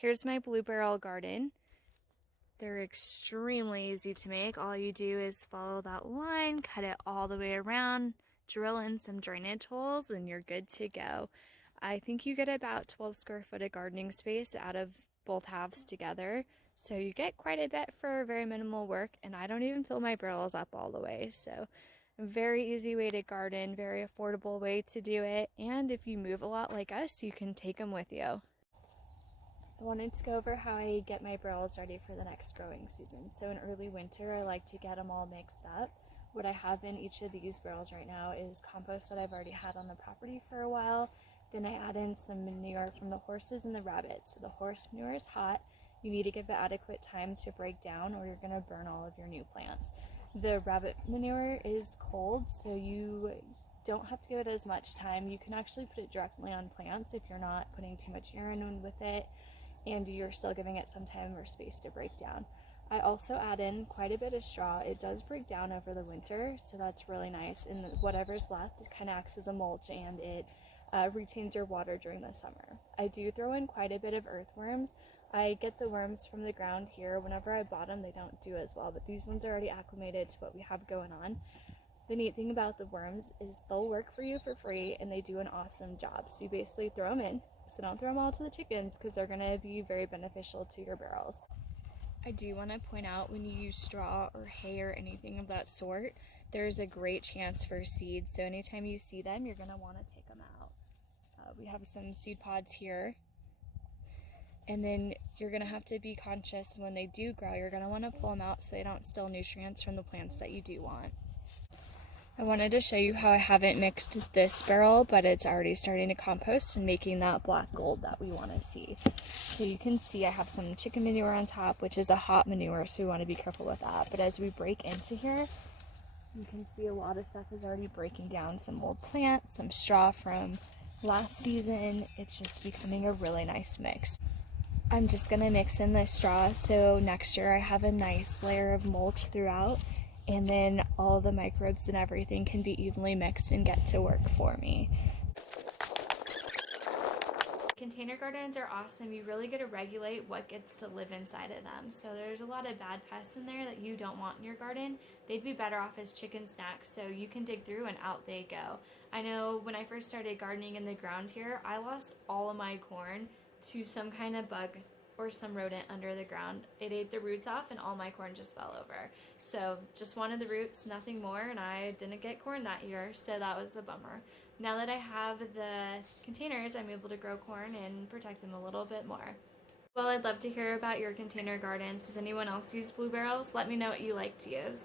Here's my blue barrel garden. They're extremely easy to make. All you do is follow that line, cut it all the way around, drill in some drainage holes, and you're good to go. I think you get about 12 square foot of gardening space out of both halves together. So you get quite a bit for very minimal work, and I don't even fill my barrels up all the way. So a very easy way to garden, very affordable way to do it. And if you move a lot like us, you can take them with you. I wanted to go over how I get my barrels ready for the next growing season. So in early winter, I like to get them all mixed up. What I have in each of these barrels right now is compost that I've already had on the property for a while. Then I add in some manure from the horses and the rabbits. So the horse manure is hot. You need to give it adequate time to break down or you're going to burn all of your new plants. The rabbit manure is cold, so you don't have to give it as much time. You can actually put it directly on plants if you're not putting too much urine in with it and you're still giving it some time or space to break down. I also add in quite a bit of straw. It does break down over the winter, so that's really nice. And whatever's left, it kind of acts as a mulch and it retains your water during the summer. I do throw in quite a bit of earthworms. I get the worms from the ground here. Whenever I bought them, they don't do as well, but these ones are already acclimated to what we have going on. The neat thing about the worms is they'll work for you for free and they do an awesome job. So you basically throw them in. So don't throw them all to the chickens because they're going to be very beneficial to your barrels. I do want to point out when you use straw or hay or anything of that sort, there's a great chance for seeds. So anytime you see them, you're going to want to pick them out. We have some seed pods here. And then you're going to have to be conscious when they do grow, you're going to want to pull them out so they don't steal nutrients from the plants that you do want. I wanted to show you how I haven't mixed this barrel, but it's already starting to compost and making that black gold that we want to see. So you can see I have some chicken manure on top, which is a hot manure, so we want to be careful with that. But as we break into here, you can see a lot of stuff is already breaking down. Some old plants, some straw from last season. It's just becoming a really nice mix. I'm just going to mix in the straw so next year I have a nice layer of mulch throughout. And then all the microbes and everything can be evenly mixed and get to work for me. Container gardens are awesome. You really get to regulate what gets to live inside of them. So there's a lot of bad pests in there that you don't want in your garden. They'd be better off as chicken snacks, so you can dig through and out they go. I know when I first started gardening in the ground here, I lost all of my corn to some kind of bug or some rodent under the ground. It ate the roots off and all my corn just fell over. So just wanted the roots, nothing more, and I didn't get corn that year, so that was a bummer. Now that I have the containers, I'm able to grow corn and protect them a little bit more. Well, I'd love to hear about your container gardens. Does anyone else use blue barrels? Let me know what you like to use.